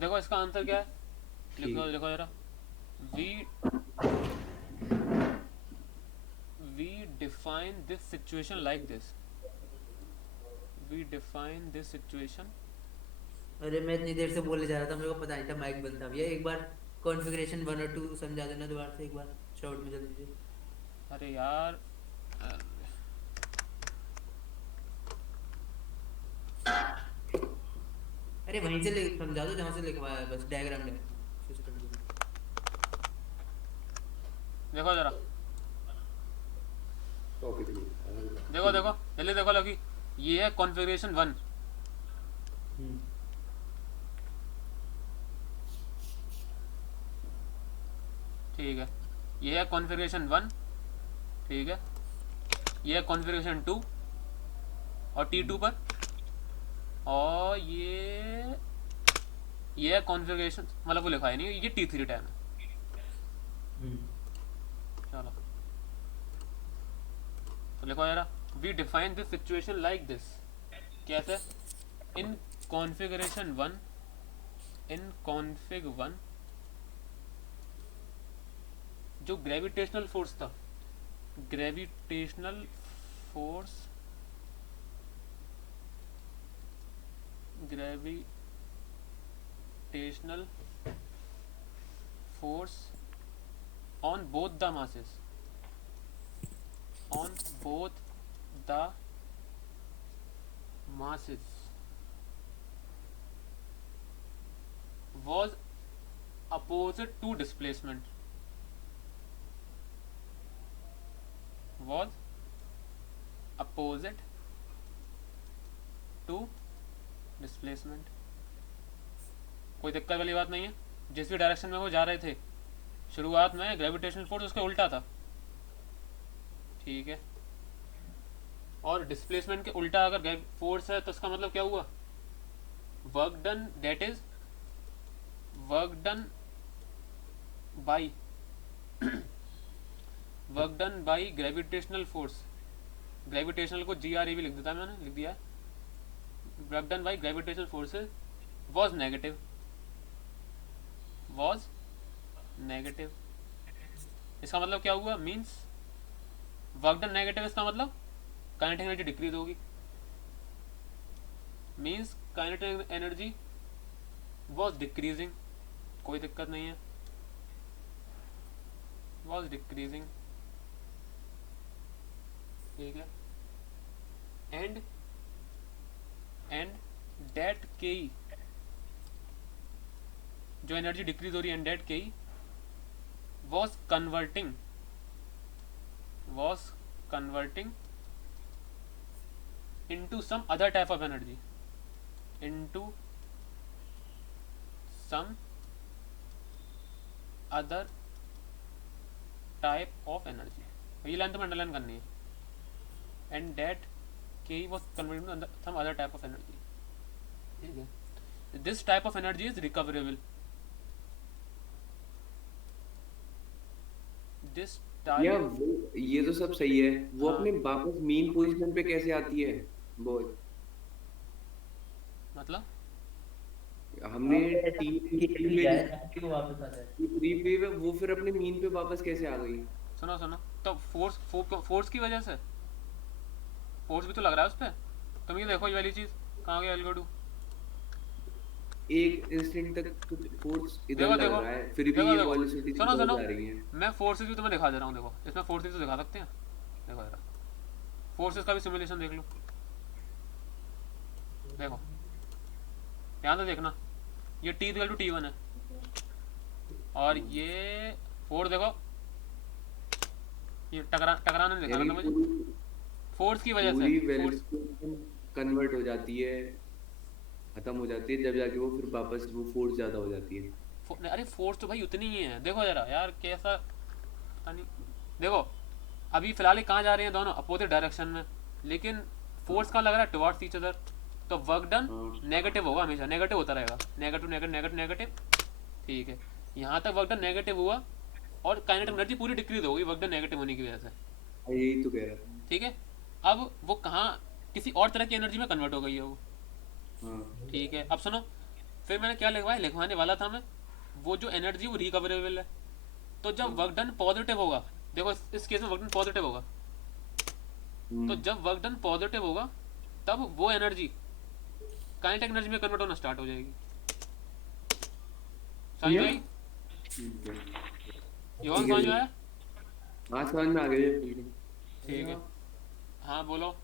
देखो इसका आंसर क्या है, लिखो ठीक। देखो जरा। We we define this situation like this. We define this situation. अरे मैं इतनी देर से बोले जा रहा था, मेरे को पता नहीं था माइक बंद था भैया। एक बार कॉन्फ़िगरेशन 1 और 2 समझा देना दोबारा से, एक बार शॉर्ट में जल्दी से। अरे यार, अरे वहीं से समझा दो जहाँ से लिखवाया है, बस डायग्राम सिस्टम को। देखो जरा, टॉपिक नहीं देखो देखो जल्दी देखो लगी। ये है कॉन्फ़िगरेशन 1। हम्म। ठीक है, ये है कॉन्फ़िगरेशन 1। ठीक है, ये है कॉन्फ़िगरेशन 2 और T2 पर। और ये है कॉन्फ़िगरेशन, मतलब वो लिखा है नहीं, ये T3 टाइम है। हम्म। चलो तो लिखो जरा। We define this situation like this. कैसे? इन कॉन्फ़िगरेशन 1, इन कॉन्फ़िग 1 जो ग्रेविटेशनल फोर्स था, gravitational force, gravitational force on both the masses, on both the masses was opposite to displacement, was opposite to displacement। कोई दिक्कत वाली बात नहीं है। जिस भी डायरेक्शन में वो जा रहे थे शुरुआत में, ग्रेविटेशनल फोर्स उसके उल्टा था। ठीक है, और डिस्प्लेसमेंट के उल्टा अगर फोर्स है तो इसका मतलब क्या हुआ? Work done, that is work done by work done by gravitational force. Gravitational को GRE भी लिख देता, मैंने लिख दिया। Work done by gravitational forces was negative, was negative. इसका मतलब क्या हुआ? मीन्स वर्क डन नेगेटिव, इसका मतलब काइनेटिक एनर्जी डिक्रीज होगी। Means kinetic energy was decreasing. कोई दिक्कत नहीं है, वॉज डिक्रीजिंग। ठीक है, एंड एंड डेट के ई, जो एनर्जी डिक्रीज हो रही है, and that K E was converting, was converting into some other type of energy, into some other type of energy। ये लाइन तो मैं अंडरलाइन करनी है। एंड डेट के was converted to some other type of energy. ठीक है, this type of energy is recoverable. This या type, वो, ये तो सब सही है, वो हाँ अपने वापस मीन पोजीशन पे कैसे आती है वो? मतलब हमने टी कि थ्री यदि पे जाए ताकि वो वापस आ जाए। T3 पे वो फिर अपने मीन पे वापस कैसे आ गई? सुनो सुनो, तो फोर्स की वजह से, फोर्स भी तो लग रहा है उस पर। तुम ये देखो, ये वाली चीज़ कहाँ गया एलगोडू? एक इंस्टेंट तक कुछ फोर्स इधर देखो लग देखो रहा है, फिर भी देखो ये देखो, वेलोसिटी सुनो इधर सुनो, जा रही है। मैं फोर्सेस भी तुम्हें दिखा दे रहा हूँ। देखो इसमें फोर्सेस तो दिखा सकते हैं। देखो जरा, फोर्सेस का भी सिमुलेशन देख लो। देखो, ध्यान से देखना। ये T=T1 है, और ये फोर्स देखो, ये टकराने नहीं दिखा रहा यानी था मुझे, पूरी फोर्स की वजह से। पूरी फोर्स, वेलोसिटी कन्वर्ट हो जाती है, खत्म हो जाती है, जब जाके वो फिर वापस वो फोर्स ज्यादा हो जाती है। अरे फोर्स तो भाई उतनी ही है। देखो जरा यार, कैसा पता नहीं। देखो अभी फिलहाल ये कहाँ जा रहे हैं दोनों? अपोजिट डायरेक्शन में, लेकिन फोर्स कहाँ लग रहा है? Towards each other. तो वर्क डन हाँ। नेगेटिव होगा, हमेशा नेगेटिव होता रहेगा। Negative negative negative negative. ठीक है, यहाँ तक वर्क डन नेगेटिव हुआ, और काइनेटिक एनर्जी पूरी डिक्रीज हो गई वर्क डन नेगेटिव होने की वजह से। यही तो कह रहा था। ठीक है, अब वो कहाँ, किसी और तरह की एनर्जी में कन्वर्ट हो गई है वो। हाँ। ठीक है, अब सुनो, फिर मैंने क्या लिखवाया, लिखवाने वाला था मैं, वो जो एनर्जी वो रिकवरेबल है। तो जब वर्क डन पॉजिटिव होगा, देखो इस केस में वर्क डन पॉजिटिव होगा, तो जब वर्क डन पॉजिटिव होगा तब वो एनर्जी काइनेटिक एनर्जी में कन्वर्ट होना स्टार्ट हो जाएगी। समझ में आई? ठीक है। युवा ठीक है समझ जी। में आया? हाँ समझ में आ गई है, ठीक है। ठीक है, हाँ बोलो।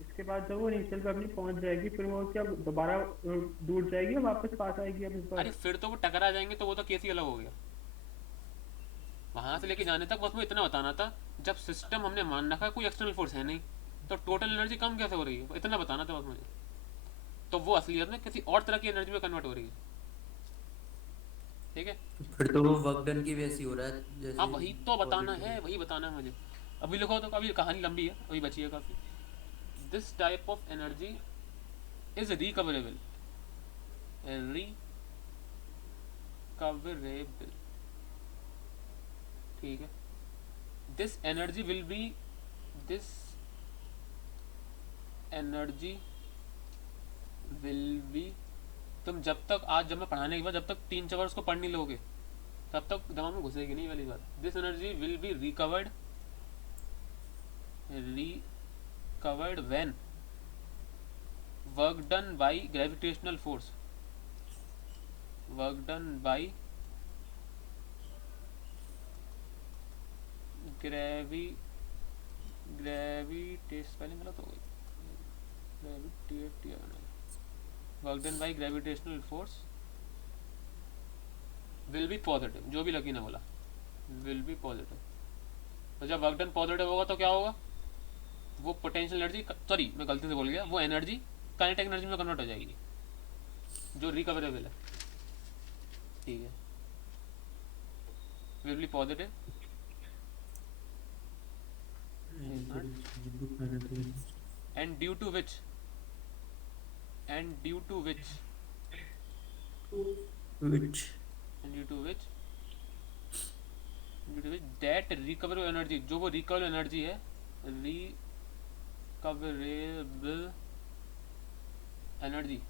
इसके बाद जब वो इनिशियल पे अपनी पहुंच जाएगी, फिर वो क्या दोबारा दूर जाएगी या वापस पास आएगी अब इस बार? अरे फिर तो वो टकरा जाएंगे, तो वो तो केस ही अलग हो गया। वहां से लेके जाने तक बस मुझे इतना बताना था, जब सिस्टम हमने मान रखा है कोई एक्सटर्नल फोर्स है नहीं, तो टोटल एनर्जी कम कैसे हो रही है, इतना बताना था बस मुझे। तो वो असलियत में किसी और तरह की एनर्जी में कन्वर्ट हो रही है। ठीक है, फिर तो वो वर्क डन की वैसी हो रहा है हाँ जैसे वही तो बताना positive। है, वही बताना है मुझे। अभी लिखो, तो अभी कहानी लंबी है, अभी बची है काफी। This type of energy is recoverable, recoverable, ठीक है। This energy will B, this energy will B, तुम जब तक आज, जब मैं पढ़ाने के बाद जब तक 3-4 बार उसको पढ़ नहीं लोगे, तब तक दिमाग में घुसेगी नहीं वाली बात। This energy will be recovered, recovered when work done by gravitational force, work done by gravitation, पहले गलत हो गई, work done by gravitational force will be positive, जो भी लकी ने बोला, विल बी पॉजिटिव। तो जब वर्क डन पॉजिटिव होगा तो क्या होगा, वो पोटेंशियल एनर्जी, सॉरी मैं गलती से बोल गया, वो एनर्जी काइनेटिक एनर्जी में कन्वर्ट हो जाएगी, जो रिकवरेबल है। ठीक है, will be positive and due to which, and due to which, which and due to which, due to which that recoverable energy, जो वो recoverable energy है, recoverable energy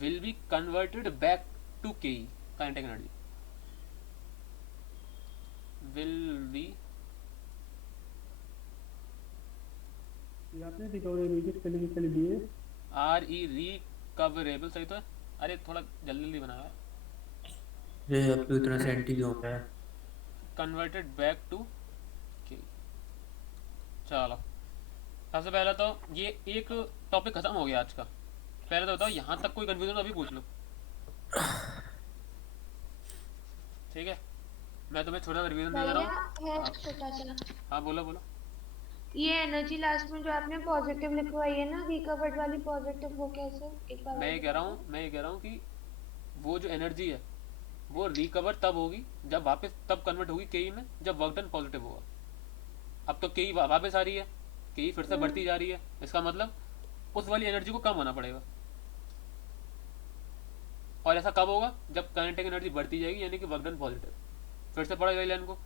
will be converted back to Ke, kinetic energy will be, ये आपने recoverable के spelling के लिए दिए। RE recoverable, सही तो है? अरे थोड़ा जल्दी जल्दी बनाया है। ये अब तो इतना सेंटी क्यों हो गया? कन्वर्टेड बैक टू के। चलो, सबसे पहले तो ये एक टॉपिक खत्म हो गया आज का। पहले तो बताओ, यहाँ तक कोई कंफ्यूजन अभी पूछ लो। ठीक है, मैं तुम्हें छोटा रिवीजन दे रहा हूँ। भैया है छोटा सा, हाँ बोलो बोलो। ये एनर्जी लास्ट में जो आपने पॉजिटिव लिखवाई है ना, रिकवर्ड वाली पॉजिटिव, वो कैसे? एक बार मैं ये कह रहा हूँ कि वो जो एनर्जी है वो रिकवर तब होगी जब वापस तब कन्वर्ट होगी के में, जब वर्क डन पॉजिटिव होगा। अब तो के वापस आ रही है, के फिर से बढ़ती जा रही है, इसका मतलब उस वाली एनर्जी को कम होना पड़ेगा। और ऐसा कब होगा, जब काइनेटिक एनर्जी बढ़ती जाएगी, यानी कि वर्क डन पॉजिटिव। फिर से पढ़ा जाए लाइन को,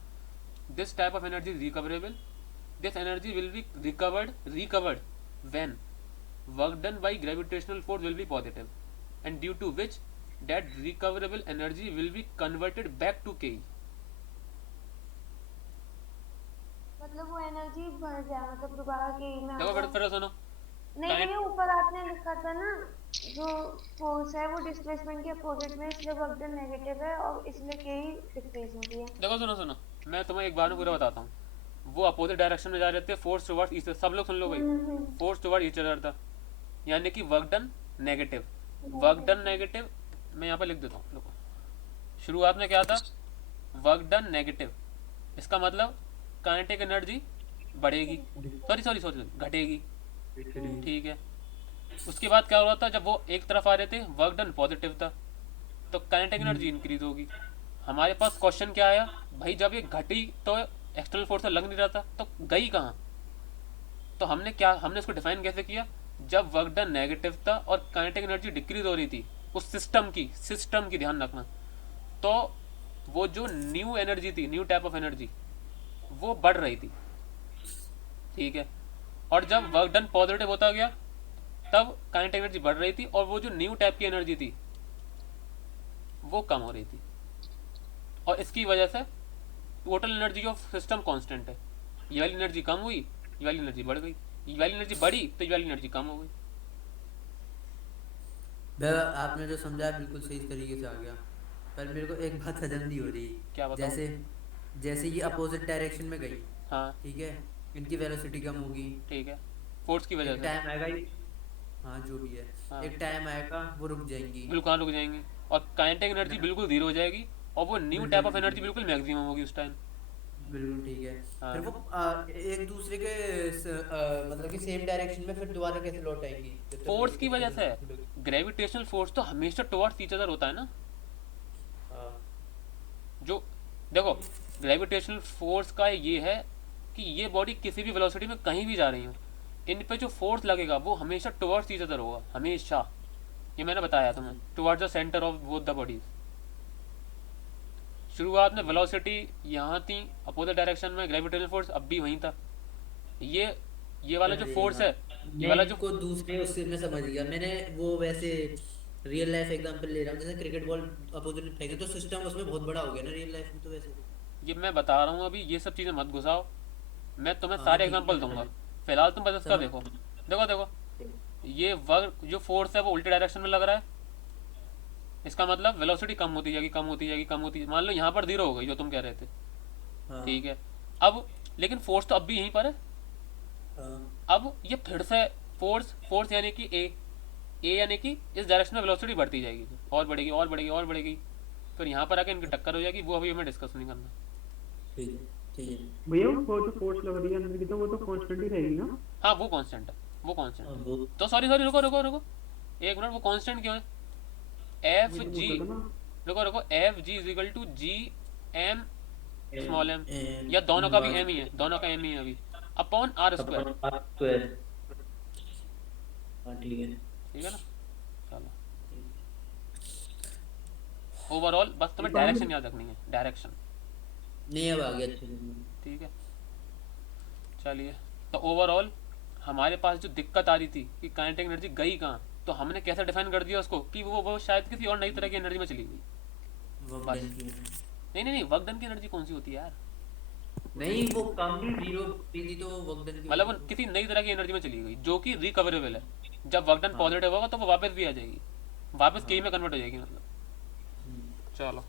this type of energy recoverable, this energy will be recovered when work done by gravitational force will be positive and due to which that recoverable energy will be converted back to Ke। मतलब वो energy बढ़ जाए, मतलब दोबारा के में देखो फिर सुनो, नहीं नहीं, ऊपर आपने लिखा था ना, जो फोर्स है वो डिस्प्लेसमेंट के अपोजिट में, इसलिए वर्क डन नेगेटिव है और इसलिए के ही डिक्रीज हो रही है। देखो सुनो, मैं तुम्हें एक बार में पूरा बताता हूँ। वो अपोजिट डायरेक्शन में जा रहे थे, फोर्स टुवर्ड्स ईच, सब लोग सुन लो भाई, फोर्स टुवर्ड्स ईच अदर था, यानी कि work done negative, work done negative. मैं यहाँ पे लिख देता हूँ, देखो शुरुआत में क्या था, वर्क डन नेगेटिव, इसका मतलब काइनेटिक एनर्जी बढ़ेगी, सॉरी घटेगी। ठीक है, उसके बाद क्या हो रहा था, जब वो एक तरफ आ रहे थे वर्क डन पॉजिटिव था, तो काइनेटिक एनर्जी इंक्रीज होगी। हमारे पास क्वेश्चन क्या आया भाई, जब ये घटी तो एक्सटर्नल फोर्स लग नहीं रहा था, तो गई कहाँ? तो हमने इसको डिफाइन कैसे किया, जब वर्क डन नेगेटिव था और काइनेटिक एनर्जी डिक्रीज हो रही थी उस सिस्टम की ध्यान रखना, तो वो जो न्यू एनर्जी थी, न्यू टाइप ऑफ एनर्जी, वो बढ़ रही थी। ठीक है, और जब वर्क डन पॉजिटिव होता गया तब काइनेटिक एनर्जी बढ़ रही थी और वो जो न्यू टाइप की एनर्जी थी वो कम हो रही थी, और इसकी वजह से total energy of system constant है। ये वाली एनर्जी कम हुई, ये वाली एनर्जी बढ़ गई, ये वाली एनर्जी बढ़ी तो ये वाली एनर्जी कम हो गई। भाई आपने जो समझाया बिल्कुल सही तरीके से आ गया, पर मेरे को एक बात हजम नहीं हो रही। क्या बताऊं? जैसे जैसे ये अपोजिट डायरेक्शन में गई, हाँ ठीक है, इनकी वेलोसिटी कम होगी, ठीक है, फोर्स की वजह एक से। टाइम आएगा हाँ जो भी है, हाँ एक टाइम आएगा वो रुक जाएंगी। बिल्कुल, कहाँ रुक जाएंगी, और काइनेटिक एनर्जी बिल्कुल जीरो हो जाएगी, और वो न्यू टाइप ऑफ बिल्कुल एनर्जी बिल्कुल मैक्सिमम होगी उस टाइम। बिल्कुल ठीक है। हाँ। फिर वो एक दूसरे के मतलब कि सेम डायरेक्शन में फिर दोबारा कैसे लौट आएंगी जब तक फोर्स की वजह से, वेलोसिटी। ग्रेविटेशनल फोर्स तो हमेशा टुवर्ड्स ईच अदर होता है ना। हाँ जो देखो, ग्रेविटेशनल फोर्स का ये है कि ये बॉडी किसी भी वेलोसिटी में कहीं भी जा रही हो, इन पे जो फोर्स लगेगा वो हमेशा टुवर्ड्स ईच अदर होगा, हमेशा। ये मैंने बताया तुम्हें, towards the centre of both the bodies. शुरुआत में वेलोसिटी यहाँ थी अपोजिट डायरेक्शन में, ग्रेविटेशनल फोर्स अब भी वहीं था। ये वाला जो अरे फोर्स हाँ, है, ये मैं वाला जो इनको दूसरे उससे में समझ गया मैंने। वो वैसे रियल लाइफ एग्जांपल ले रहा हूँ, जैसे क्रिकेट बॉल अपोजिट में फेंके तो सिस्टम उसमें बहुत बड़ा हो गया ना रियल लाइफ में, तो वैसे। ये मैं बता रहा हूँ अभी, ये सब चीज़ें मत घुसाओ, मैं तुम्हें हाँ सारे ठीक है, एग्जांपल दूंगा। फिलहाल तुम बस इसका समझ देखो। देखो देखो, ये वर्क जो फोर्स है वो उल्टे डायरेक्शन में लग रहा है, इसका मतलब वेलोसिटी कम होती जाएगी, कम होती जाएगी, कम होती, मान लो यहाँ पर जीरो हो गई जो तुम कह रहे थे, हाँ ठीक है। अब लेकिन फोर्स तो अब भी यहीं पर है। हाँ अब ये फिर से फोर्स फोर्स यानी कि ए यानी कि इस डायरेक्शन में वेलोसिटी बढ़ती जाएगी, और बढ़ेगी और बढ़ेगी और बढ़ेगी, फिर यहाँ पर आके इनकी टक्कर हो जाएगी। वो अभी हमें डिस्कस नहीं करना। ठीक है ठीक है। भैया वो जो फोर्स लग रही है अंदर की तो वो तो कांस्टेंट ही रहेगी ना? हाँ वो कांस्टेंट है, वो कांस्टेंट हाँ है। वो तो सॉरी सॉरी, रुको रुको रुको एक मिनट, वो कांस्टेंट क्यों है? एफ ये तो जी, बोल रहा था ना। रुको रुको, F G is equal to G M small m, m या दोनों का भी एम ही है, दोनों का एम ही है अभी, अपॉन आर स्क्वायर। स्क्वायर। हाँ ठीक है। ठीक है ना? चलो, ओवरऑल बस तुम्हें ये तो हम- डायरेक्शन याद रखनी है, डायरेक्शन। नहीं अब आ गया अच्छे से। ठीक है, चलिए। तो ओवरऑल हमारे पास जो दिक्कत आ रही थी कि काइनेटिक एनर्जी गई कहाँ, तो हमने कैसे डिफाइन कर दिया उसको कि वो शायद किसी और नई तरह की एनर्जी में चली गई। वर्क बस। डन की। नहीं, वर्क डन की एनर्जी कौन सी होती है यार? नहीं वो कम जीरो थी तो वर्क डन की। मतलब वो किसी नई तरह की एनर्जी में चली गई जो कि रिकवरेबल है। जब वर्क डन हाँ। पॉजिटिव होगा तो वो वापस भी आ जाएगी, वापस के में कन्वर्ट हो जाएगी मतलब। हम्म। चलो,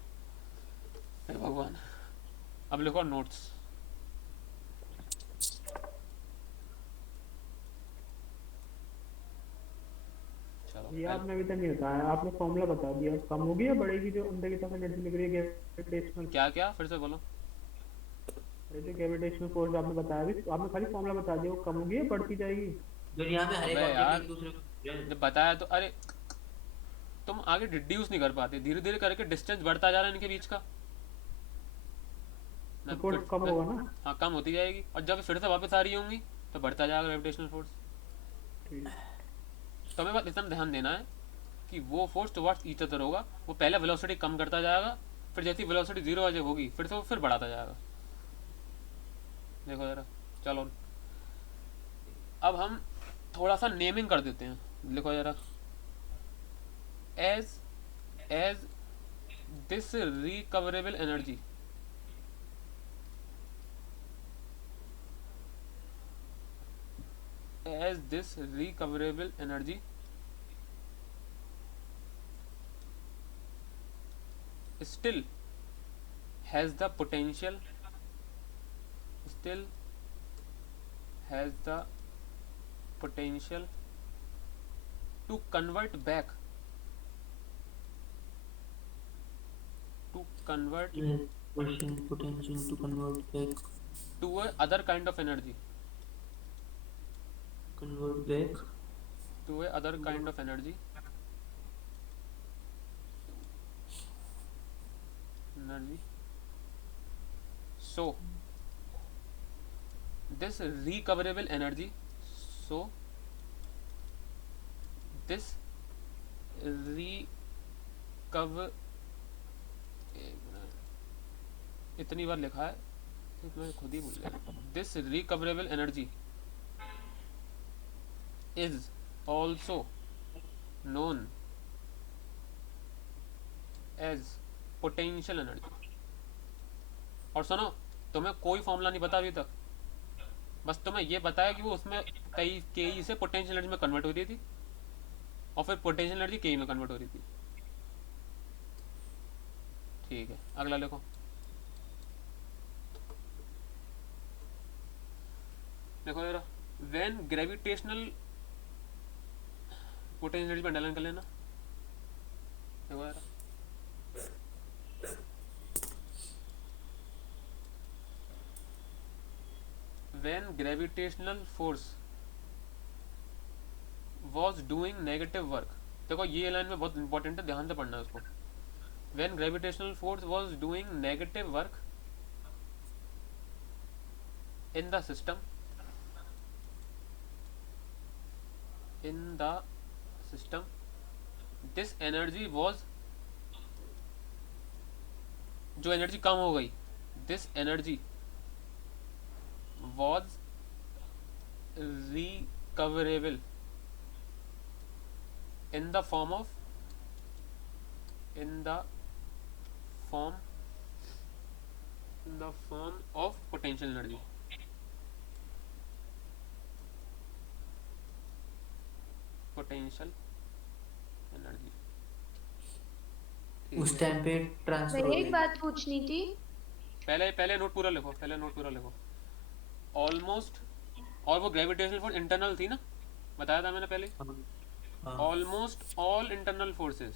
हे भगवान, अब लिखो नोट्स। चलो ये आपने अभी तक नहीं बताया, आपने फॉर्मूला बता दिया। कम होगी या बढ़ेगी जो अंदर की तरफ एनर्जी निकल रही है ग्रेविटेशनल? क्या क्या फिर से बोलो। अरे जो ग्रेविटेशनल फोर्स आपने बताया अभी, आपने खाली फॉर्मूला बता दिया, वो कम होगी या बढ़ती जाएगी? दुनिया में हर एक अबे ऑब्जेक्ट यार, एक दूसरे को जब बताया तो, अरे तुम आगे डिड्यूस नहीं कर पाते, धीरे धीरे करके डिस्टेंस बढ़ता जा रहा है इनके बीच का। तो फोर्स कम होगा ना? हाँ कम होती जाएगी, और जब फिर से वापस आ रही होंगी तो बढ़ता जाएगा ग्रेविटेशनल फोर्स। ठीक। तो हमें बस इतना ध्यान देना है कि वो फोर्स टुवर्ड्स ईच अदर होगा, वो पहले वेलोसिटी कम करता जाएगा, फिर जैसी वेलोसिटी जीरो आ होगी फिर से वो फिर बढ़ाता जाएगा। देखो जरा, चलो अब हम थोड़ा सा नेमिंग कर देते हैं। लिखो जरा, as as this recoverable energy as this recoverable energy still has the potential to convert back potential to convert back to a other kind of energy, to a other kind of energy so this recoverable energy so this recover इतनी बार लिखा है मैं खुद ही भूल गया। This recoverable energy is also known as potential energy. और सुनो, तुम्हें कोई फॉर्मूला नहीं पता अभी तक, बस तुम्हें ये बताया कि वो उसमें कई के से पोटेंशियल एनर्जी में कन्वर्ट हो रही थी और फिर पोटेंशियल एनर्जी के में कन्वर्ट हो रही थी। ठीक है, अगला लिखो। देखो जरा, व्हेन ग्रेविटेशनल पोटेंशियल एनर्जी पर अंडरलाइन कर लेना। देखो जरा, when gravitational force was doing negative work। देखो ये लाइन में बहुत इंपॉर्टेंट है, ध्यान से पढ़ना है उसको। when gravitational force was doing negative work in the system this energy was, जो एनर्जी कम हो गई, this energy was recoverable in the form of potential energy। उस टाइम पे ट्रांसफर हो भैया एक गई। बात पूछनी थी। पहले नोट पूरा लिखो, ऑलमोस्ट, और वो ग्रेविटेशनल फोर्स इंटरनल थी ना, बताया था मैंने पहले। हाँ almost all internal forces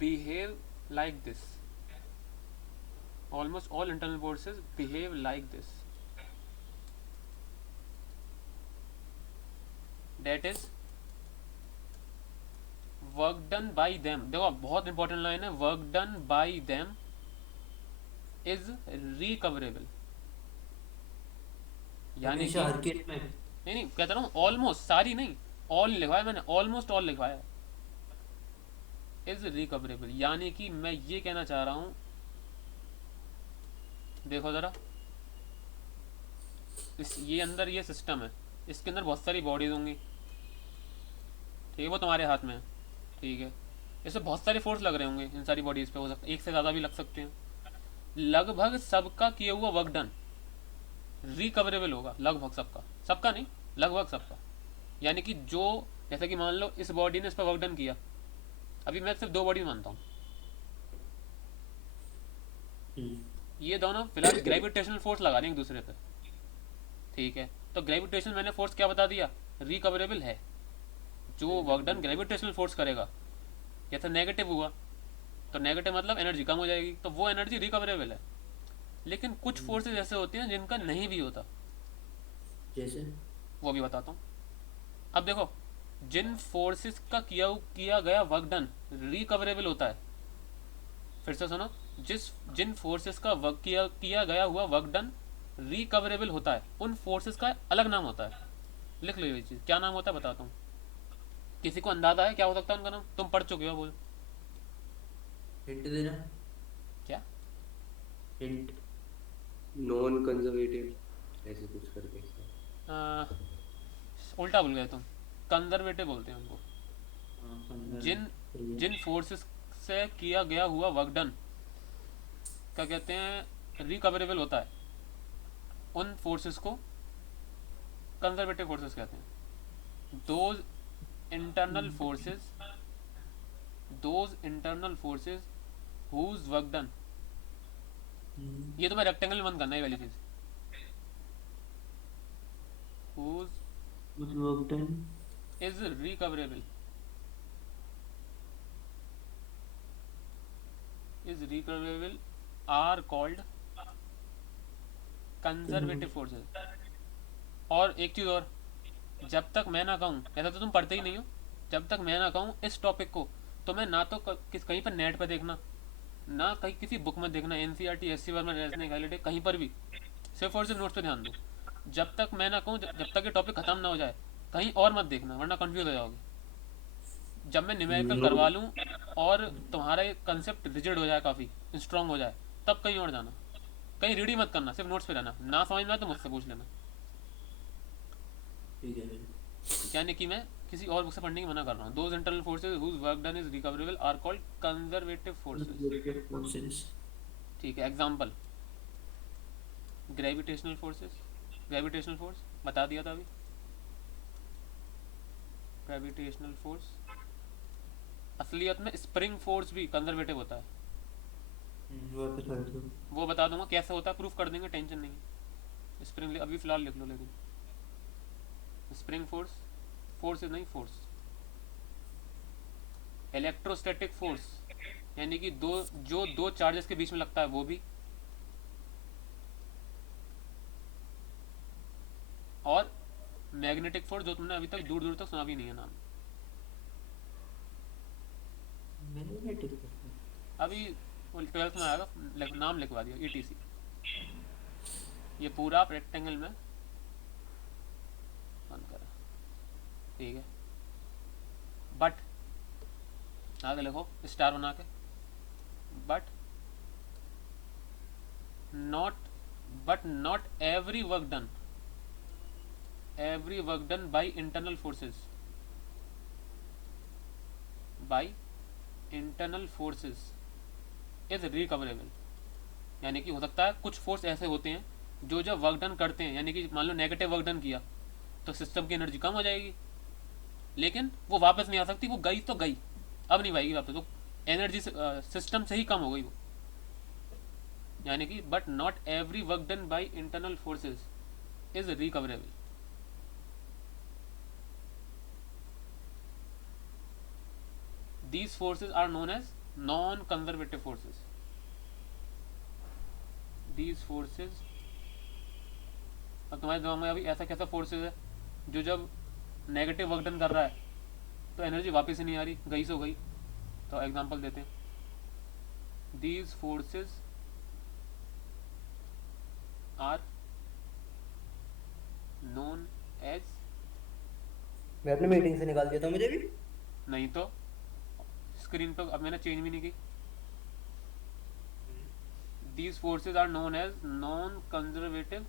behave like this। almost all internal forces behave like this, that is work done by them। देखो बहुत इंपॉर्टेंट लाइन है, work done bye them is recoverable. यानी कि हमेशा हर केस में। नहीं कहता रहा हूँ, ऑलमोस्ट, सारी नहीं, ऑल लिखवाया मैंने, ऑलमोस्ट ऑल लिखवाया, इज रिकवरेबल। यानी कि मैं ये कहना चाह रहा हूँ, देखो जरा, ये अंदर ये सिस्टम है, इसके अंदर बहुत सारी बॉडीज होंगी, ठीक है, वो तुम्हारे हाथ में है, ठीक है, इसमें बहुत सारे फोर्स लग रहे होंगे इन सारी बॉडीज पे, हो सकता एक से ज़्यादा भी लग सकते हैं। लगभग सबका किया हुआ वर्क डन रिकवरेबल होगा, लगभग सबका नहीं, लगभग सबका। यानी कि जो, जैसे कि मान लो इस बॉडी ने इस पर वर्क डन किया, अभी मैं सिर्फ 2 बॉडी मानता हूँ, ये दोनों फिलहाल ग्रेविटेशनल फोर्स लगा रहे हैं एक दूसरे पे, ठीक है, तो ग्रेविटेशनल मैंने फोर्स क्या बता दिया, रिकवरेबल है। जो वर्क डन ग्रेविटेशनल फोर्स करेगा, जैसे नेगेटिव हुआ तो नेगेटिव मतलब एनर्जी कम हो जाएगी, तो वो एनर्जी रिकवरेबल है। लेकिन कुछ फोर्सेस ऐसे होती हैं जिनका नहीं भी होता, जैसे वो भी बताता हूँ। अब देखो, जिन फोर्सेस का किया गया वर्क डन रिकवरेबल होता है, फिर से सुनो, जिन फोर्सेस का किया गया हुआ वर्क डन रिकवरेबल होता है, उन फोर्सेस का अलग नाम होता है। लिख लो ये चीज़, क्या नाम होता है बताता हूँ। किसी को अंदाजा है क्या हो सकता है उनका नाम? तुम पढ़ चुके हो, बोल। हिंट देना। क्या हिंट? नॉन कंजर्वेटिव, ऐसे कुछ करके। उल्टा बोल गए तुम, कंजर्वेटिव बोलते हैं उनको। जिन फोर्सेस से किया गया हुआ वर्क डन क्या कहते हैं, रिकवरेबल होता है, उन फोर्सेस को कंजर्वेटिव फोर्सेस कहते हैं। Those internal forces whose work done, ये तो मैं रेक्टेंगल बंद करना है वाली चीज, whose work done is recoverable are called conservative forces. और एक चीज और, जब तक मैं ना कहूँ, ऐसा तो तुम पढ़ते ही नहीं हो, जब तक मैं ना कहूँ इस टॉपिक को, तो मैं ना तो कहीं पर नेट पर देखना, ना कहीं किसी बुक में देखना, NCERT, SC Verma, national holiday, कहीं पर भी सिर्फ और सिर्फ नोट्स पे ध्यान दो। जब तक मैं ना कहूँ, जब तक ये टॉपिक खत्म ना हो जाए, कहीं और मत देखना, वरना कंफ्यूज हो जाओगे। जब मैं न्यूमेरिकल करवा लूँ और तुम्हारा कंसेप्ट रिजिड हो जाए, काफ़ी स्ट्रांग हो जाए, तब कहीं और जाना। कहीं रीड ही मत करना, सिर्फ नोट्स पे रहना, ना समझ में आए तो मुझसे पूछ लेना। ठीक है भाई। यानी कि मैं किसी और बुक से पढ़ने की मना कर रहा हूँ। Those internal forces whose work done is recoverable are called conservative forces. Forces. ठीक है, example gravitational forces. Gravitational force बता दिया था अभी। ग्रेविटेशनल फोर्स, असलियत में स्प्रिंग फोर्स भी कंजर्वेटिव होता है, वापस आ जाओ। वो बता दूंगा कैसे होता है, प्रूफ कर देंगे, टेंशन नहीं है। स्प्रिंग अभी फिलहाल लिख लो, लेकिन स्प्रिंग फोर्स, फोर्स नहीं फोर्स। इलेक्ट्रोस्टैटिक फोर्स यानी कि दो चार्जेस के बीच में लगता है वो भी, और मैग्नेटिक फोर्स जो तुमने अभी तक दूर दूर तक सुना भी नहीं है नाम। मैग्नेटिक। अभी 12th में आएगा, नाम लिखवा दिया ईटीसी। ये पूरा आप रेक्टेंगल में बंद करा, ठीक है। बट आगे लिखो स्टार बना के, but not every work done by internal forces is recoverable. यानी कि हो सकता है कुछ फोर्स ऐसे होते हैं जो जब वर्क डन करते हैं, यानी कि मान लो नेगेटिव वर्क डन किया तो सिस्टम की एनर्जी कम हो जाएगी, लेकिन वो वापस नहीं आ सकती, वो गई तो गई, अब नहीं आएगी वापस, तो एनर्जी सिस्टम से ही कम हो गई वो। यानी कि but not every work done by internal forces is recoverable. These forces are known as non-conservative forces. These forces, अब तुम्हारे दिमाग में अभी ऐसा कैसा फोर्सेस है जो जब नेगेटिव वर्क डन कर रहा है तो एनर्जी वापस ही नहीं आ रही, गई सो गई। तो एग्जांपल देते हैं, These forces are known as, मैं अपने मीटिंग से निकाल दिया था मुझे भी। नहीं तो स्क्रीन पर अब मैंने चेंज भी नहीं की। These forces are known as non-conservative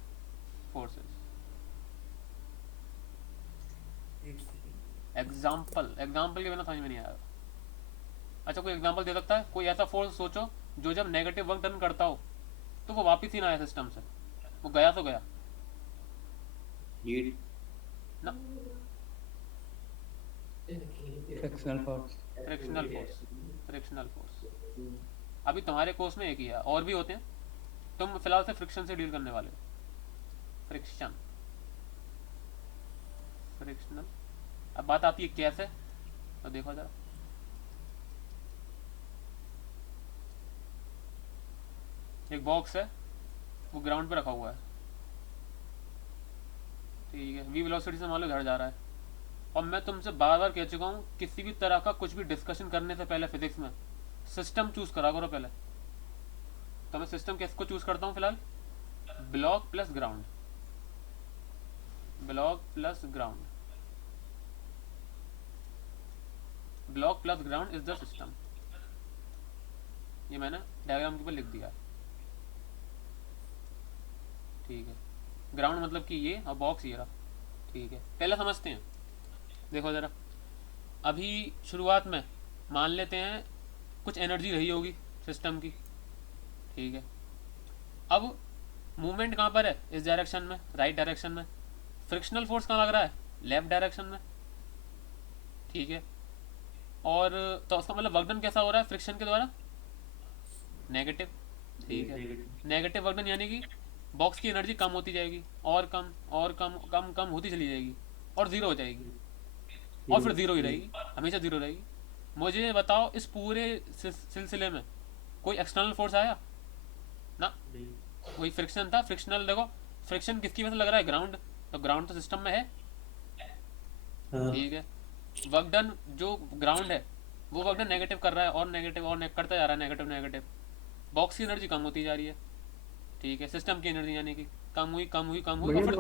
forces. Example के बिना समझ में नहीं आएगा। अच्छा, कोई एग्जाम्पल दे सकता है? कोई ऐसा फोर्स सोचो जो जब नेगेटिव वर्क डन करता हो तो वो वापस ही ना आया सिस्टम से, वो गया तो गया हीट, ना। Frictional force. फ्रिक्शनल फोर्स अभी तुम्हारे कोर्स में एक ही है, और भी होते हैं, तुम फिलहाल से फ्रिक्शन से डील करने वाले हो। फ्रिक्शनल। अब बात आती है कैसे, तो देखो जरा, एक बॉक्स है, वो ग्राउंड पे रखा हुआ है, ठीक है, वी वेलोसिटी से मान लो घर जा रहा है, और मैं तुमसे बार बार कह चुका हूँ किसी भी तरह का कुछ भी डिस्कशन करने से पहले फिजिक्स में सिस्टम चूज करा करो पहले। तो मैं सिस्टम किसको चूज करता हूँ फिलहाल, block plus ground, block plus ground, block plus ground is the system. ये मैंने डायग्राम के ऊपर लिख दिया, ठीक है। ग्राउंड मतलब कि ये, और बॉक्स ये रहा, ठीक है। पहले समझते हैं, देखो जरा, अभी शुरुआत में मान लेते हैं कुछ एनर्जी रही होगी सिस्टम की, ठीक है। अब मूवमेंट कहाँ पर है, इस डायरेक्शन में, राइट डायरेक्शन में। फ्रिक्शनल फोर्स कहाँ लग रहा है, लेफ्ट डायरेक्शन में, ठीक है। और तो उसका मतलब वर्क डन कैसा हो रहा है फ्रिक्शन के द्वारा, नेगेटिव, ठीक है। नेगेटिव वर्क डन यानी कि बॉक्स की एनर्जी कम होती जाएगी, और कम और कम कम कम होती चली जाएगी, और जीरो हो जाएगी, और फिर जीरो ही रहेगी, हमेशा जीरो रहेगी। मुझे बताओ इस पूरे सिलसिले में कोई एक्सटर्नल फोर्स आया ना, वही फ्रिक्शन था। फ्रिक्शनल देखो, फ्रिक्शन किसकी वजह से लग रहा है, ग्राउंड, तो ग्राउंड तो सिस्टम में है, ठीक है। वर्क डन जो ग्राउंड है वो वर्क डन नेगेटिव कर रहा है, और नेगेटिव और करता जा रहा है, नेगेटिव नेगेटिव, बॉक्स की एनर्जी कम होती जा रही है, ठीक है। सिस्टम की एनर्जी यानी कि कम हुई कम हुई कम हुई, और फिर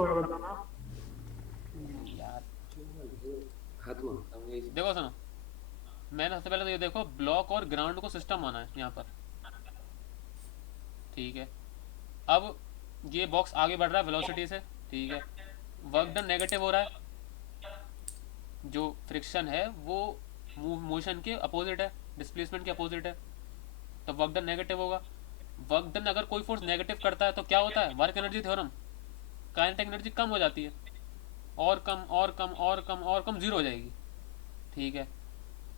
यार देखो सुनो, मैंने सबसे पहले तो ये देखो, ब्लॉक और ग्राउंड को सिस्टम माना है यहाँ पर, ठीक है। अब ये बॉक्स आगे बढ़ रहा है वेलोसिटी से, ठीक है, वर्क डन नेगेटिव हो रहा है, जो फ्रिक्शन है वो मोशन के अपोजिट है, डिस्प्लेसमेंट के अपोजिट है, तो वर्क डन नेगेटिव होगा। वर्क डन अगर कोई फोर्स नेगेटिव करता है तो क्या होता है, work energy theorem, kinetic energy कम हो जाती है, और कम और कम और कम और कम, जीरो हो जाएगी, ठीक है।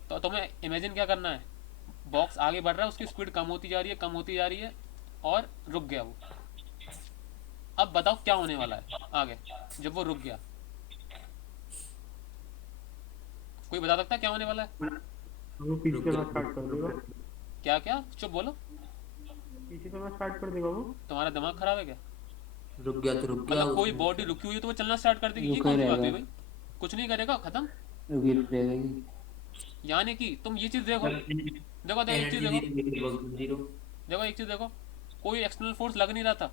तो तुम्हें इमेजिन क्या करना है, बॉक्स आगे बढ़ रहा है, उसकी स्पीड कम होती जा रही है, कम होती जा रही है, और रुक गया वो। अब बताओ क्या होने वाला है आगे जब वो रुक गया, कोई बता सकता है क्या होने वाला है? वो पीछे करना स्टार्ट कर देगा। क्या क्या, चुप बोलो, पीछे करना स्टार्ट कर देगा वो। तुम्हारा दिमाग खराब है क्या? रुक गया तो रुक गया। मतलब कोई बॉडी रुकी हुई है तो वो चलना स्टार्ट कर देगी, ये रुका कौन सी बात रहेगा। है भाई? कुछ नहीं करेगा, खत्म। रुकी रहेगी। यानी कि तुम ये चीज देखो, देखो देखो एक चीज एनर्जी देखो, जीरो। देखो एक चीज देखो, कोई एक्सटर्नल फोर्स लग नहीं रहा था,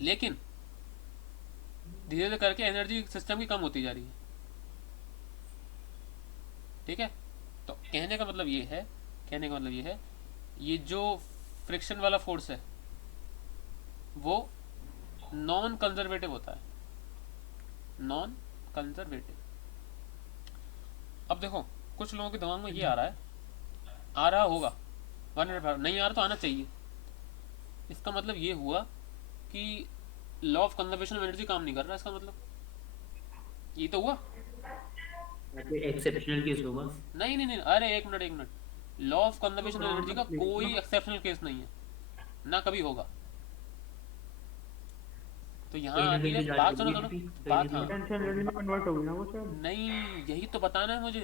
लेकिन धीरे धीरे करके एनर्जी सिस्टम की कम होती जा रही है, ठीक है। तो कहने का मतलब ये है, कहने का मतलब ये है, ये जो फ्रिक्शन वाला फोर्स है वो नॉन कंजर्वेटिव होता है, नॉन कंजर्वेटिव। अब देखो कुछ लोगों के दिमाग में ये आ रहा है, आ रहा होगा, 100%, नहीं आ रहा तो आना चाहिए। इसका मतलब ये हुआ कि law of conservation of energy काम नहीं कर रहा, इसका मतलब ये तो हुआ। एक्सेप्शनल केस होगा। नहीं नहीं नहीं, अरे एक मिनट एक minute, law of conservation of energy का कोई एक्सेप्शनल केस नहीं है, ना कभी होगा। तो यहाँ आती है बात, सुनो सुनो बात, हाँ पोटेंशियल एनर्जी में कन्वर्ट हो गई ना वो शायद। नहीं, यही तो बताना है मुझे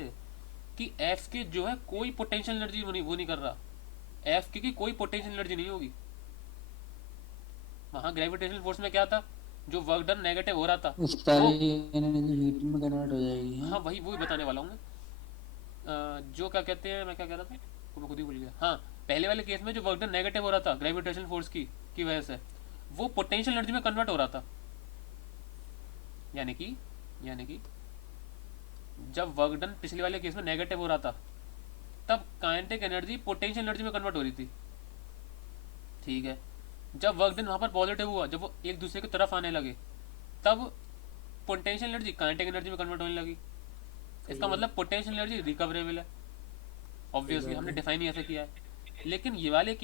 कि एफ के जो है कोई पोटेंशियल एनर्जी वो नहीं कर रहा, एफ की कोई पोटेंशियल एनर्जी नहीं होगी। वहाँ ग्रेविटेशनल फोर्स में क्या था, जो वर्क डन नेगेटिव हो रहा था उस सारी एनर्जी हीट में कन्वर्ट हो जाएगी। हाँ वही बताने वाला हूँ मैं। जो क्या कहते हैं, मैं क्या कह रहा था, मैं खुद ही भूल गया। हाँ, पहले वाले केस में जो वर्क डन नेगेटिव हो रहा था ग्रेविटेशनल फोर्स की वजह से, वो पोटेंशियल एनर्जी में कन्वर्ट हो रहा था। यानी कि जब वर्क डन पिछले वाले केस में नेगेटिव हो रहा था, तब काइनेटिक एनर्जी पोटेंशियल एनर्जी में कन्वर्ट हो रही थी, ठीक है। जब वर्क डन वहाँ पर पॉजिटिव हुआ, जब वो एक दूसरे की तरफ आने लगे, तब पोटेंशियल एनर्जी काइनेटिक एनर्जी में कन्वर्ट होने लगी। इसका मतलब पोटेंशियल एनर्जी रिकवरेबल है, ऑब्वियसली हमने डिफाइन ही ऐसे किया है। लेकिन ये वाले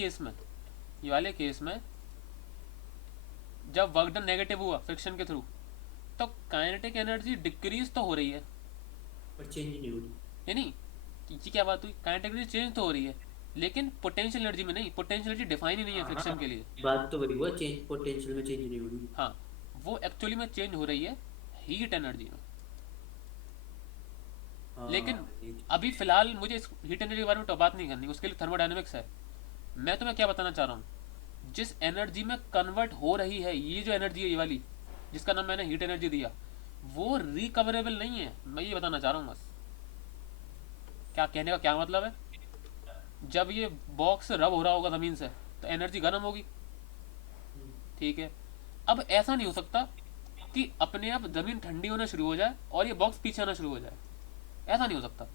केस में जब वर्क डन नेगेटिव हुआ फ्रिक्शन के थ्रू, तो काइनेटिक एनर्जी डिक्रीज तो हो रही है, पर चेंज नहीं हो रही। यानी ये क्या बात हुई, काइनेटिक एनर्जी चेंज तो हो रही है, लेकिन पोटेंशियल एनर्जी में नहीं, पोटेंशियल एनर्जी डिफाइन ही नहीं है फ्रिक्शन के लिए। बात तो वही हुआ, चेंज पोटेंशियल में चेंज नहीं हो रही। हाँ, वो एक्चुअली में चेंज हो रही है हीट एनर्जी में। लेकिन अभी फिलहाल मुझे इस हीट एनर्जी के बारे में तो बात नहीं करनी, उसके लिए थर्मोडायनेमिक्स है। मैं तुम्हें क्या बताना चाह रहा हूँ, जिस एनर्जी में कन्वर्ट हो रही है ये जो एनर्जी है, ये वाली जिसका नाम मैंने हीट एनर्जी दिया, वो रिकवरेबल नहीं है, मैं ये बताना चाह रहा हूँ बस। क्या कहने का क्या मतलब है, जब ये बॉक्स रब हो रहा होगा जमीन से तो एनर्जी गर्म होगी, ठीक है। अब ऐसा नहीं हो सकता कि अपने आप जमीन ठंडी होना शुरू हो जाए और ये बॉक्स पीछे आना शुरू हो जाए, ऐसा नहीं हो सकता।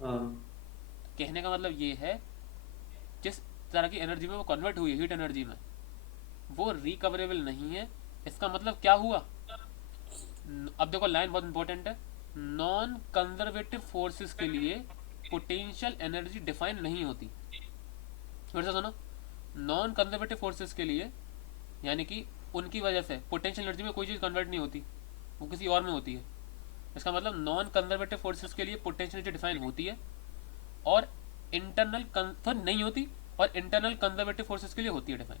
कहने का मतलब ये है, जिस तरह की एनर्जी में वो कन्वर्ट हुई है हीट एनर्जी में, वो रिकवरेबल नहीं है। इसका मतलब क्या हुआ, अब देखो लाइन बहुत इंपॉर्टेंट है, नॉन कंजर्वेटिव फोर्सेस के लिए पोटेंशियल एनर्जी डिफाइन नहीं होती। फिर से सुनो, नॉन कंजर्वेटिव फोर्सेस के लिए, यानी कि उनकी वजह से पोटेंशियल एनर्जी में कोई चीज़ कन्वर्ट नहीं होती, वो किसी और में होती है। इसका मतलब नॉन कंजर्वेटिव फोर्सेस के लिए पोटेंशियल एनर्जी डिफाइन होती है, और इंटरनल नहीं होती, और इंटरनल कंजर्वेटिव फोर्सेस के लिए होती है डिफाइन।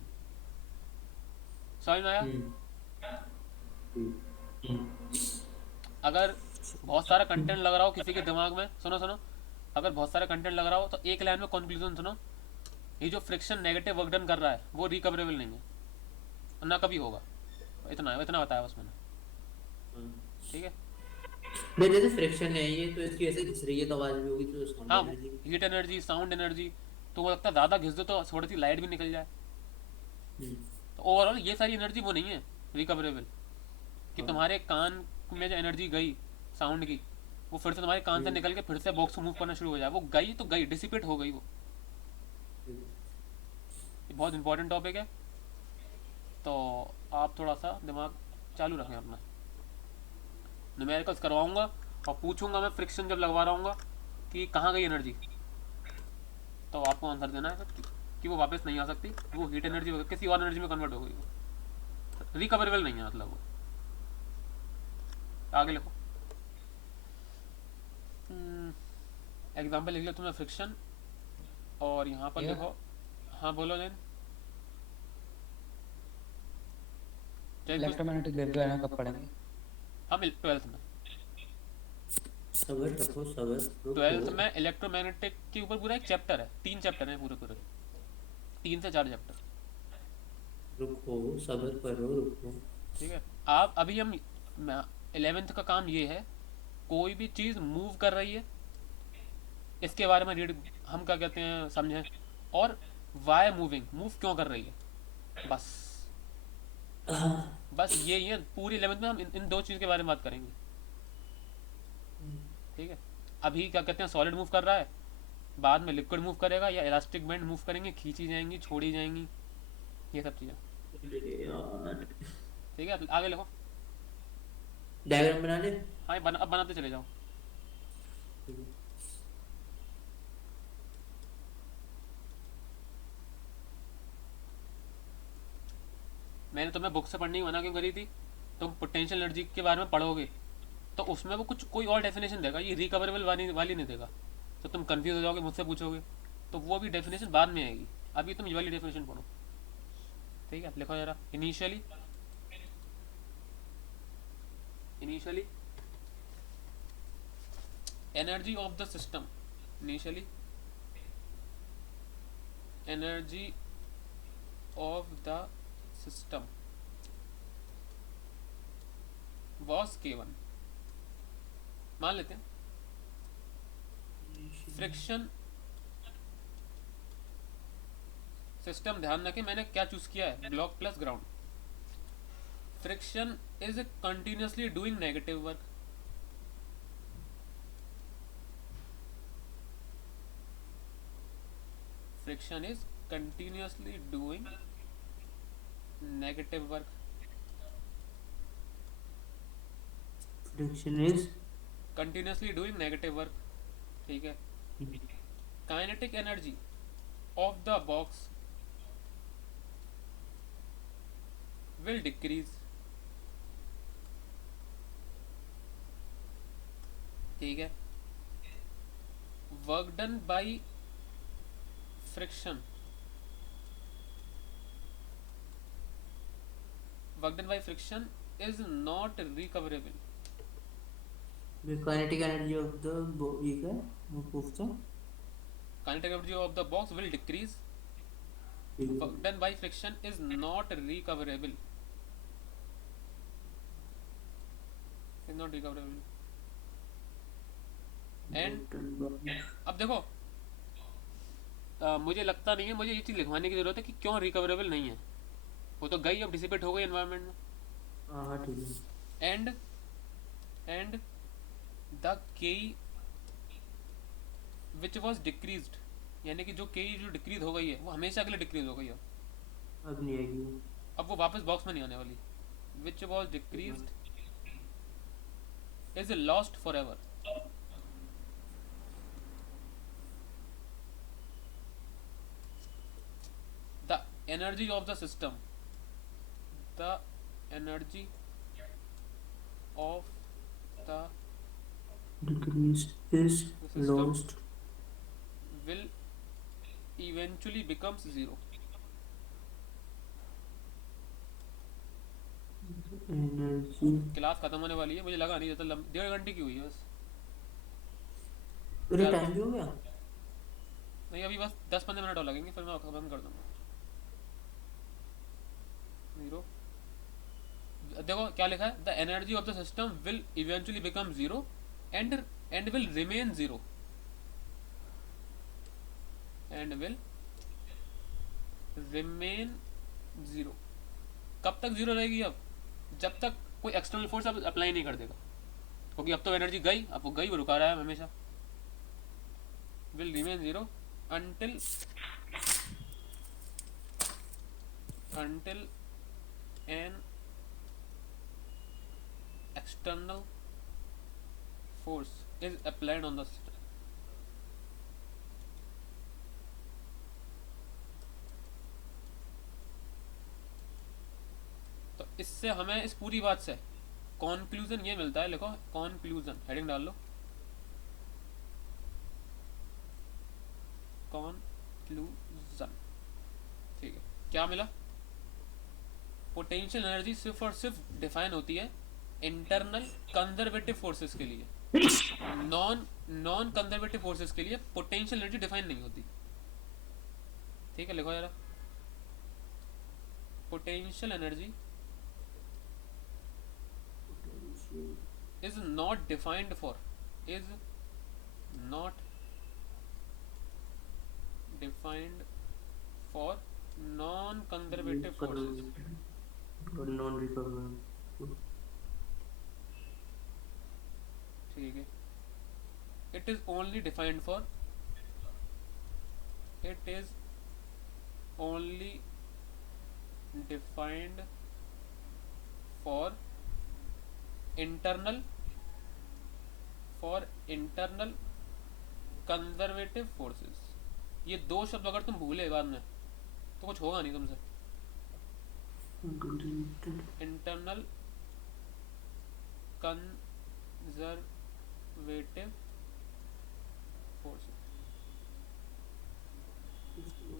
समझ में आया? अगर बहुत सारा कंटेंट लग रहा हो किसी के दिमाग में, सुनो, अगर बहुत सारा कंटेंट लग रहा हो तो एक लाइन में कंक्लूजन सुनो, ये जो फ्रिक्शन नेगेटिव वर्क डन कर रहा है वो रिकवरेबल नहीं है, ना कभी होगा। इतना बताया बस मैंने, ठीक है। मेरे जैसे फ्रिक्शन है ये, तो इसकी वजह से घिस रही है, तो आवाज भी होगी, तो साउंड हाँ, energy. Heat energy, sound energy, तो वो लगता है ज़्यादा घिस दो तो थोड़ी सी लाइट भी निकल जाए। तो ओवरऑल ये सारी एनर्जी वो नहीं है रिकवरेबल, कि तुम्हारे कान में जो एनर्जी गई साउंड की, वो फिर से तुम्हारे कान से निकल के फिर से बॉक्स को मूव करना शुरू हो जाए, वो गई तो गई, डिसिपेट हो गई वो। ये बहुत इंपॉर्टेंट टॉपिक है, थोड़ा सा दिमाग चालू रखें अपना। न्यूमेरिकल्स करवाऊंगा और पूछूंगा मैं फ्रिक्शन जब लगवा रहा हूँ कि कहाँ गई एनर्जी, तो आपको आंसर देना है कि वो वापस नहीं आ सकती, वो हीट एनर्जी किसी और एनर्जी में कन्वर्ट हो गई, वो रिकवरेबल नहीं है, मतलब वो। आगे लिखो। एग्जाम्पल लिख लिया तुमने फ्रिक्शन, और यहाँ पर Yeah. लिखो। हाँ बोलो जैन। इलेक्ट्रोमैग्नेटिक वेव का है ना, कब पढ़ेंगे? हम 12th में, सबर रखो, सबर 12th रुको। में इलेक्ट्रोमैग्नेटिक के ऊपर पूरा एक चैप्टर है, 3 चैप्टर हैं पूरे पूरे, 3 से 4 चैप्टर। रुको, सबर करो, रुको। ठीक है। आप अभी हम 11th का काम ये है, कोई भी चीज़ मूव कर रही है इसके बारे में रीड, हम क्या कहते हैं, समझें, और वाई मूविंग, मूव क्यों कर रही है, बस बस यही है। पूरी 11th में हम इन 2 चीज़ के बारे में बात करेंगे। ठीक है। अभी क्या कहते हैं, सॉलिड मूव कर रहा है, बाद में लिक्विड मूव करेगा, या इलास्टिक बैंड मूव करेंगे, खींची जाएंगी, छोड़ी जाएंगी, ये सब चीज़ें। यार ठीक है। आगे लिखो। डायग्राम बना ले। हाँ ये अब बनाते चले जाओ। मैंने तुम्हें बुक से पढ़ने की मना क्यों करी थी? तुम पोटेंशियल एनर्जी के बारे में पढ़ोगे तो उसमें वो कुछ कोई और डेफिनेशन देगा, ये रिकवरेबल वाली नहीं देगा, तो तुम कंफ्यूज हो जाओगे, मुझसे पूछोगे, तो वो भी डेफिनेशन बाद में आएगी, अभी तुम ये वाली डेफिनेशन पढ़ो। ठीक है। लिखो जरा। Initially energy of the system, initially energy of the system was K1, मान लेते हैं। फ्रिक्शन सिस्टम, ध्यान रखें मैंने क्या चूज किया है, block plus ground. Friction is continuously doing negative work. Friction is continuously doing negative work. Friction is continuously doing negative work. ठीक है। Kinetic energy of the box will decrease। ठीक है। Work done by friction, is not recoverable. Kinetic energy of the ये क्या है? वो पूछता हूँ। Kinetic energy of the box will decrease, work done by friction is not recoverable, and अब देखो, मुझे लगता नहीं है मुझे ये चीज़ लिखवाने की जरूरत है कि क्यों रिकवरेबल नहीं है, वो तो गई, अब डिसिपेट हो गई एनवायरनमेंट में। हाँ ठीक है। एंड द के विच वॉज डिक्रीज्ड, यानी कि जो के जो डिक्रीज हो गई है वो हमेशा के लिए डिक्रीज हो गई है, अब नहीं आएगी वो। अब वो वापस बॉक्स में नहीं आने वाली। Which was decreased is lost for ever. The energy of the system, the energy of the Decrease is system lost will eventually becomes zero। energy। Class खत्म होने वाली है, मुझे लगा नहीं, ज्यादा 1.5 घंटे की हुई है बस। अरे टाइम भी हो गया। नहीं अभी बस 10-15 मिनट और लगेंगे, फिर मैं खत्म कर दूंगा। जीरो, देखो क्या लिखा है, the energy of the system will eventually become zero and will remain zero, and will remain zero. कब तक जीरो रहेगी? अब जब तक कोई एक्सटर्नल फोर्स अब अप्लाई नहीं कर देगा, क्योंकि अब तो एनर्जी गई, अब वो गई, वो रुका रहा है हमेशा। Will remain zero until an external force is applied on the system. तो इससे हमें इस पूरी बात से कॉन्क्लूजन ये मिलता है, लिखो कॉन्क्लूजन, हेडिंग डाल लो, कॉन्क्लूजन। ठीक है, क्या मिला? पोटेंशियल एनर्जी सिर्फ और सिर्फ डिफाइन होती है इंटरनल कंजर्वेटिव फोर्सेस के लिए, नॉन कंजर्वेटिव फोर्सेस के लिए पोटेंशियल एनर्जी डिफाइन नहीं होती। ठीक है, लिखो जरा, potential energy is not defined for non-conservative forces. non-recoverable. ठीक है, it is only defined for internal conservative forces. ये दो शब्द अगर तुम भूले बाद में तो कुछ होगा नहीं तुमसे। Internal conservative forces.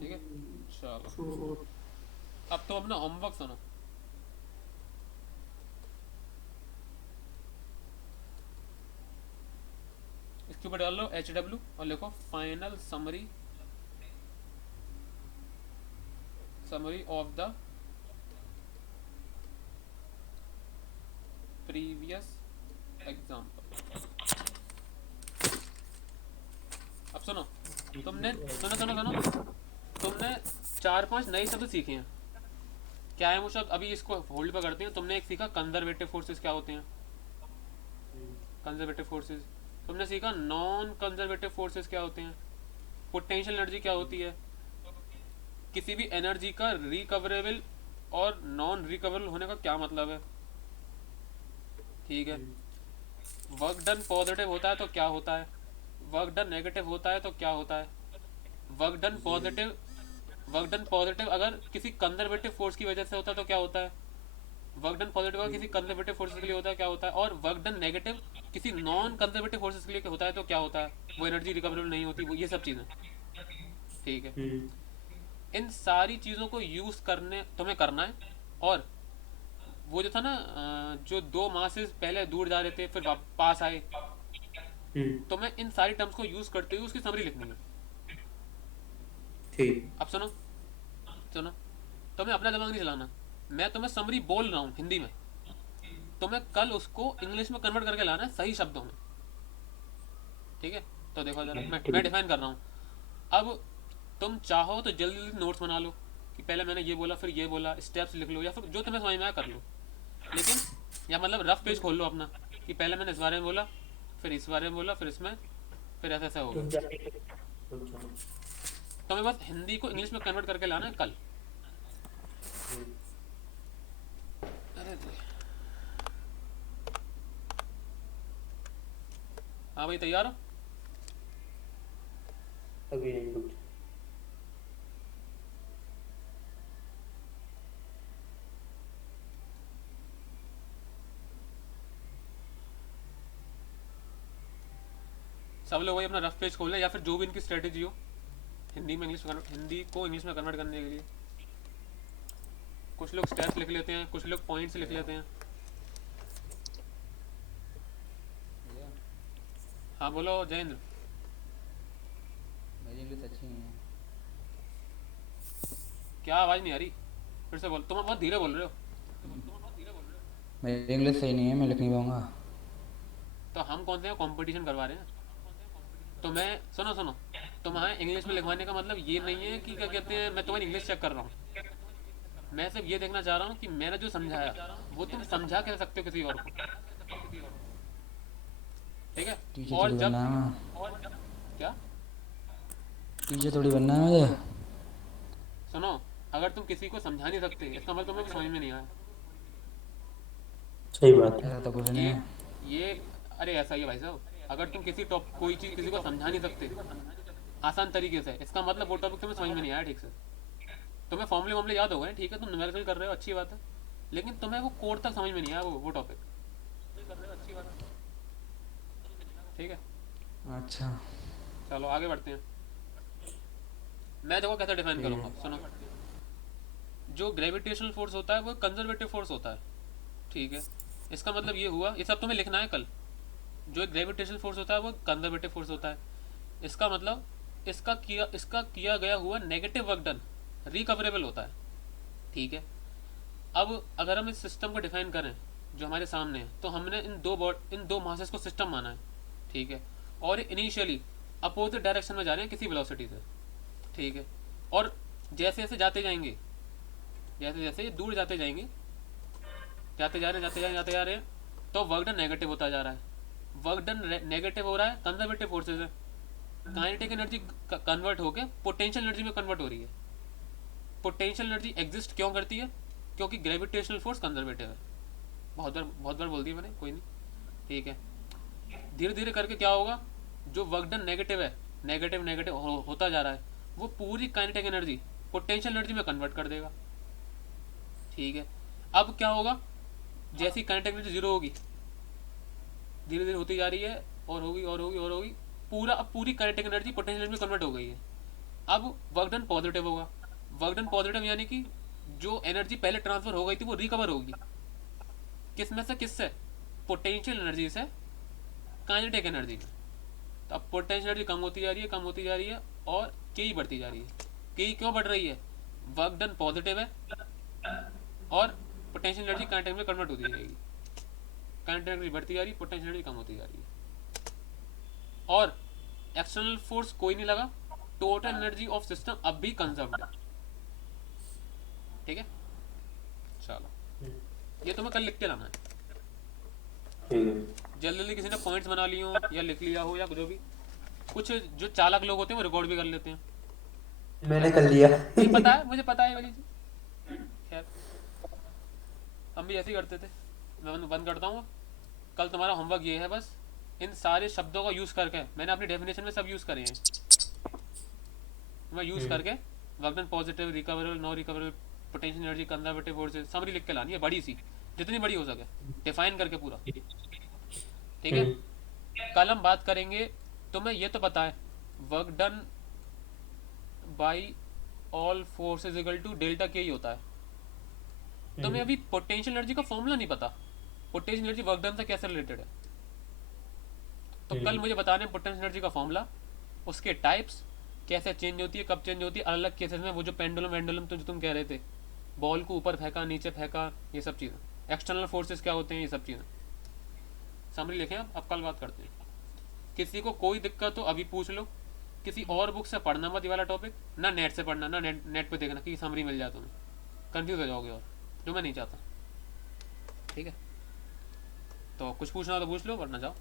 ठीक है, चलो अब तो अपना होमवर्क सुनो। इसके ऊपर डाल लो HW और लिखो final summary of the previous example. अब सुनो, तुमने तुमने 4-5 नए शब्द सीखे हैं। क्या है वो शब्द? अभी इसको होल्ड पर करते हैं। तुमने एक सीखा कंजर्वेटिव फोर्सेस क्या होते हैं, कंजर्वेटिव फोर्सेस। तुमने सीखा नॉन कंजर्वेटिव फोर्सेस क्या होते हैं, पोटेंशियल एनर्जी क्या होती है, किसी भी एनर्जी का रिकवरेबल और नॉन रिकवरेबल होने का क्या मतलब है। ठीक है, वर्क डन पॉजिटिव होता है तो क्या होता है, वर्क डन नेगेटिव होता है तो क्या होता है। वर्क डन पॉजिटिव अगर किसी कंजर्वेटिव फोर्स की वजह से होता है तो क्या होता है। वर्क डन पॉजिटिव अगर किसी कंजर्वेटिव फोर्सेस के लिए होता है क्या होता है। और वर्क डन नेगेटिव किसी नॉन कंजर्वेटिव फोर्सेस के लिए होता है तो क्या होता है, वो एनर्जी रिकवरेबल नहीं होती। वो ये सब चीज़ें, ठीक है। इन सारी चीज़ों को यूज़ करने तुम्हें करना है। और वो जो था ना, जो दो मासेस पहले दूर जा रहे थे फिर पास आए, तो मैं इन सारी टर्म्स को यूज़ करते हुए उसकी समरी लिखनी है। ठीक। अब सुनो, तुम्हें अपना दिमाग नहीं चलाना। मैं तुम्हें समरी बोल रहा हूँ हिंदी में, तुम्हें कल उसको इंग्लिश में कन्वर्ट करके लाना है सही शब्दों में। ठीक है, तो देखो जरा, मैं डिफाइन कर रहा हूँ। अब तुम चाहो तो जल्दी जल्दी नोट्स बना लो कि पहले मैंने ये बोला फिर ये बोला, स्टेप्स लिख लो, या फिर जो तुम्हें समझ में आया कर लो। लेकिन या मतलब रफ पेज खोल लो अपना कि पहले मैंने इस बारे में बोला, फिर इस बारे में बोला, फिर इसमें, फिर ऐसा ऐसा होगा। तुम्हें बस हिंदी को इंग्लिश में कन्वर्ट करके लाना है कल। हाँ भाई, तैयार हो? अभी नहीं, रुक। सब लोग वही अपना रफ पेज खोल लें, या फिर जो भी इनकी स्ट्रेटेजी हो हिंदी को इंग्लिश में कन्वर्ट करने के लिए। कुछ लोग स्टेप्स लिख लेते हैं, कुछ लोग पॉइंट्स लिख लेते हैं। हाँ बोलो जयेंद्र। मेरी इंग्लिश अच्छी नहीं है। क्या आवाज़ नहीं आ रही? फिर से बोल, तुम बहुत धीरे बोल रहे हो। मेरी इंग्लिश सही नहीं है, मैं लिख नहीं पाऊंगा। तो हम कौन से कंपटीशन करवा रहे हैं? तो मैं सुनो, तुम्हारे इंग्लिश में लिखवाने का मतलब ये नहीं है कि क्या कहते हैं मैं तुम्हारी इंग्लिश चेक कर रहा हूँ। मैं सिर्फ ये देखना चाह रहा हूँ कि मैंने जो समझाया वो तुम समझा कह सकते हो किसी और को। ठीक है, टीचर और थोड़ी जब बनना है, क्या टीचर थोड़ी बनना है मुझे। सुनो, अगर तुम किसी को समझा नहीं सकते इसका मतलब तुम्हें समझ में नहीं आया। सही बात है। ऐसा तो कुछ नहीं ये है। ये अरे ऐसा ही है भाई साहब, अगर तुम कोई चीज़ किसी को समझा नहीं सकते आसान तरीके से, इसका मतलब वो टॉपिक तुम्हें समझ में नहीं आया ठीक से। तुम्हें फॉर्मूले वॉर्मूले याद हो गए, ठीक है, तुम न्यूमेरिकल कर रहे हो, अच्छी बात है, लेकिन तुम्हें वो कोड तक समझ में नहीं आया वो टॉपिक, ठीक है। अच्छा चलो आगे बढ़ते हैं। मैं देखो कैसे डिफाइन करूँगा, सुनो। जो ग्रेविटेशनल फोर्स होता है वो कंजर्वेटिव फोर्स होता है, ठीक है। इसका मतलब ये हुआ, ये सब तुम्हें लिखना है कल। जो ग्रेविटेशनल फोर्स होता है वो कंजर्वेटिव फोर्स होता है। इसका मतलब इसका किया गया हुआ नेगेटिव वर्क डन रिकवरेबल होता है, ठीक है। अब अगर हम इस सिस्टम को डिफाइन करें जो हमारे सामने है, तो हमने इन दो मासेस को सिस्टम माना है, ठीक है। और इनिशियली अपोजिट डायरेक्शन में जा रहे हैं किसी वेलोसिटी से, ठीक है। और जैसे जैसे जाते जाएंगे, जैसे जैसे ये दूर जाते जाएंगे, जाते जा रहे हैं, तो वर्क डन नेगेटिव होता जा रहा है। वर्क डन नेगेटिव हो रहा है कंजर्वेटिव फोर्सेज है। काइनेटिक एनर्जी कन्वर्ट होकर पोटेंशियल एनर्जी में कन्वर्ट हो रही है। पोटेंशियल एनर्जी एग्जिस्ट क्यों करती है? क्योंकि ग्रेविटेशनल फोर्स कंजर्वेटिव है। बहुत बार बोल दिया मैंने, कोई नहीं, ठीक है। धीरे धीरे करके क्या होगा, जो वर्क डन नेगेटिव है, नेगेटिव होता जा रहा है, वो पूरी काइनेटिक एनर्जी पोटेंशियल एनर्जी में कन्वर्ट कर देगा, ठीक है। अब क्या होगा, जैसी काइनेटिक एनर्जी जीरो होगी, धीरे धीरे होती जा रही है और होगी, पूरी काइनेटिक एनर्जी पोटेंशियल एनर्जी में कन्वर्ट हो गई है। अब वर्क डन पॉजिटिव होगा। वर्क डन पॉजिटिव यानी कि जो एनर्जी पहले ट्रांसफर हो गई थी वो रिकवर होगी। किससे? पोटेंशियल एनर्जी से काइनेटिक एनर्जी में। तो अब पोटेंशियल एनर्जी कम होती जा रही है और के बढ़ती जा रही है। के क्यों बढ़ रही है? वर्क डन पॉजिटिव है और पोटेंशियल एनर्जी काइनेटिक में कन्वर्ट होती जाएगी। काइनेटिक एनर्जी बढ़ती जा रही है, पोटेंशियल एनर्जी कम होती जा रही है। और एक्सटर्नल फोर्स कोई नहीं लगा, टोटल एनर्जी ऑफ सिस्टम अब भी कंजर्व्ड है, ठीक है। चलो ये तुम्हें कल लिख के लाना है, जल्दी किसी ने पॉइंट्स बना लिए हो या लिख लिया हो या जो भी। कुछ जो चालाक लोग होते हैं वो रिकॉर्ड भी कर लेते हैं। मैंने कर लिया। मुझे पता है वाली चीज। खैर हम भी ऐसे ही करते थे। मैं बंद करता हूँ। कल तुम्हारा होमवर्क ये है, बस इन सारे शब्दों का यूज करके, मैंने अपनी डेफिनेशन में सब यूज करे हैं, मैं यूज करके work done positive, recoverable, no recoverable, potential energy, conservative forces, summary लिख के लानी है, बड़ी सी, जितनी बड़ी हो सके, डिफाइन करके पूरा, ठीक है। कल हम बात करेंगे, तुम्हें ये तो पता है work done by all forces equal to delta के ही होता है। तुम्हें अभी पोटेंशियल एनर्जी का फॉर्मूला नहीं पता, पोटेंशियल एनर्जी वर्क डन से कैसे रिलेटेड है। तो कल मुझे बताने पोटेंशियल एनर्जी का फॉर्मूला, उसके टाइप्स, कैसे चेंज होती है, कब चेंज होती है, अलग अलग केसेस में, वो जो पेंडुलम तो जो तुम कह रहे थे, बॉल को ऊपर फेंका, नीचे फेंका, ये सब चीज़ें, एक्सटर्नल फोर्सेस क्या होते हैं, ये सब चीज़ें समरी लिखें। अब कल बात करते हैं। किसी को कोई दिक्कत हो अभी पूछ लो, किसी और बुक से पढ़ना मत ये वाला टॉपिक, ना नेट से पढ़ना, ना नेट पे देखना कि समरी मिल जाए, तुम्हें कंफ्यूज हो जाओगे, और जो मैं नहीं चाहता, ठीक है। तो कुछ पूछना हो तो पूछ लो, वरना जाओ।